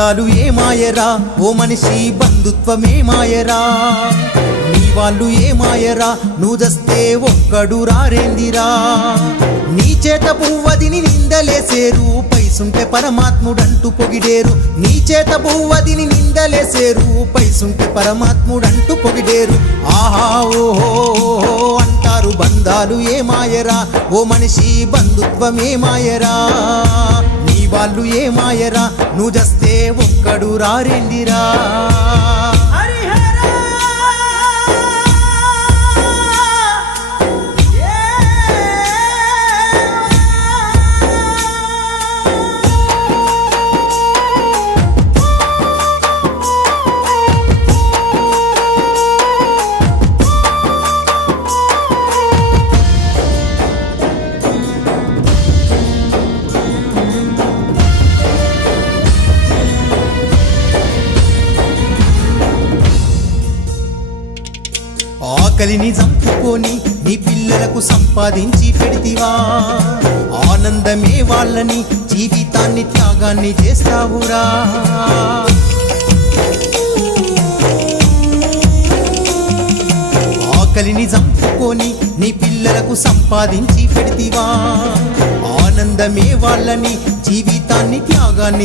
బంధాలు ఏమాయరా ఓ మనిషి బంధుత్వమే మాయరా నీ వాళ్ళు ఏమాయరా నువ్వు దస్తే ఒక్కడు రారేందిరా నీ చేత పువ్వదిని నిందలేసేరు పైసుంటే పరమాత్ముడంటూ పొగిడేరు నీ చేత పువ్వదిని నిందలేసేరు పైసుంటే పరమాత్ముడంటూ పొగిడేరు ఆహా ఓహో అంటారు బంధాలు ఏమాయరా ఓ మనిషి బంధుత్వమే మాయరా నీ వాళ్ళు ఏమాయరా నువ్వు దస్తే ఒక్కడు రారేందిరా ఆకలిని చంపుకొని నీ పిల్లలకు సంపాదించి పెడితివా ఆనందమే వాళ్ళని జీవితాన్ని త్యాగాన్ని చేస్తావురా ఆకలిని చంపుకొని నీ పిల్లలకు సంపాదించి పెడితివా ఆనందమే వాళ్ళని జీవితాన్ని త్యాగాన్ని